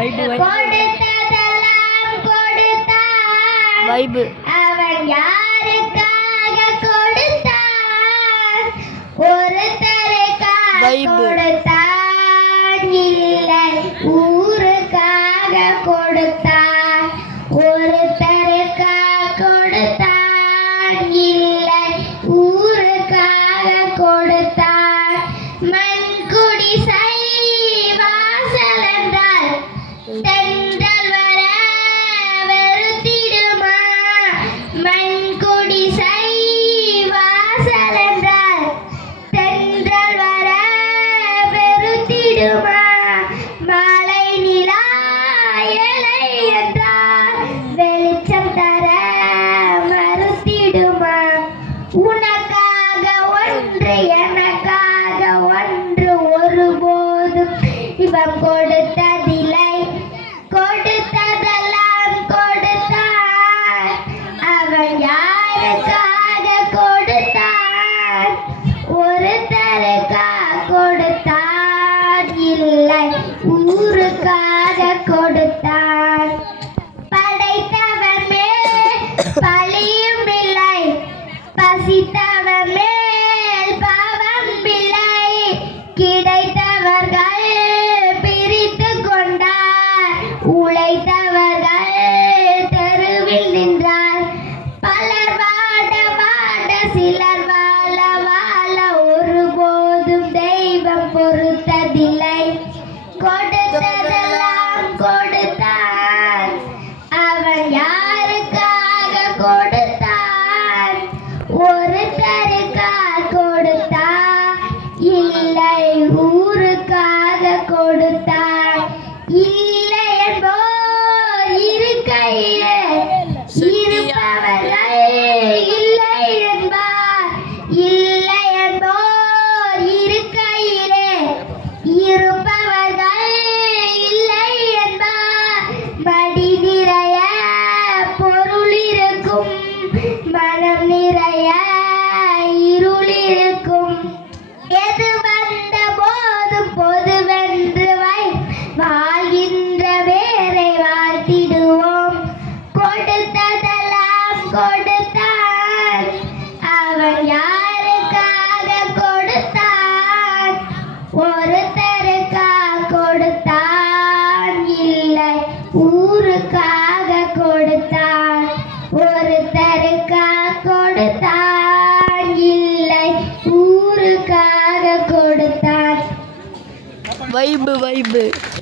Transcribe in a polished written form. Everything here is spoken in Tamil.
கொடுத்ததெல்லாம் கொடுத்தான். அவன் யாருக்காக கொடுத்தான்? ஒருத்தருக்காக கொடுத்தான், இல்லை ஊருக்காக கொடுத்தான். ஒருத்தருக்காக கொடுத்தான், இல்லை ஊருக்காக கொடுத்தான். மண் குடிசை வாசல் என்றால் தென்றல் வர வெறுத்திடுமா? மண் குடிசை வாசல் என்றால் தென்றல் வர வெறுத்திடுமா? மாலை நிலா இலை என்றால் வெளிச்சம் தர மறுத்திடுமா? உனக்காக ஒன்று எனக்காக ஒன்று ஒருபோதும் இவன் கொடுத்ததில்லை. கொடுத்ததெல்லாம் கொடுத்தான். அவன் யாருக்காக கொடுத்தான்? ஒருத்தருக்காக கொடுத்தான், இல்லை ஊருக்காக கொடுத்தான். படைத்தவன் மேல் பழியும் இல்லை, பசித்தவன் மேல் பாவம் இல்லை. கிடைத்தவர்கள் பிரித்து கொண்டார், உழைத்தவர்கள் தெருவில் நின்றார். பலர் வாட வாட சிலர் வாழ வாழ ஒருபோதும் தெய்வம் பொறுத்ததில்லை. கொடுத்ததெல்லாம் கொடுத்தான். அவன் யாருக்காக கொடுத்தான்? ஒருத்தருக்காக கொடுத்தான், இல்லை ஊருக்காக கொடுத்தான். இல்லை என்போர் இருக்கையிலே இருப்பவர்கள் இல்லை என்பார். இல்லை என்போர் இருக்கையிலே இருப்பவர்கள் இல்லை என்பார். மடி நிறைய பொருள் இருக்கும், மனம் நிறைய இருள் இருக்கும். எது வந்த போதும் பொதுவென்று வாழ்கின்ற வேரை வாழ்த்திடுவோம். கொடுத்ததெல்லாம் கொடுத்தான். அவன் யாருக்காக கொடுத்தான்? ஒருத்தருக்காக கொடுத்தான், இல்லை ஊருக்காக கொடுத்தான். ஒருத்தருக்காக கொடுத்தான், இல்லை ஊருக்காக கொடுத்தான். வைபு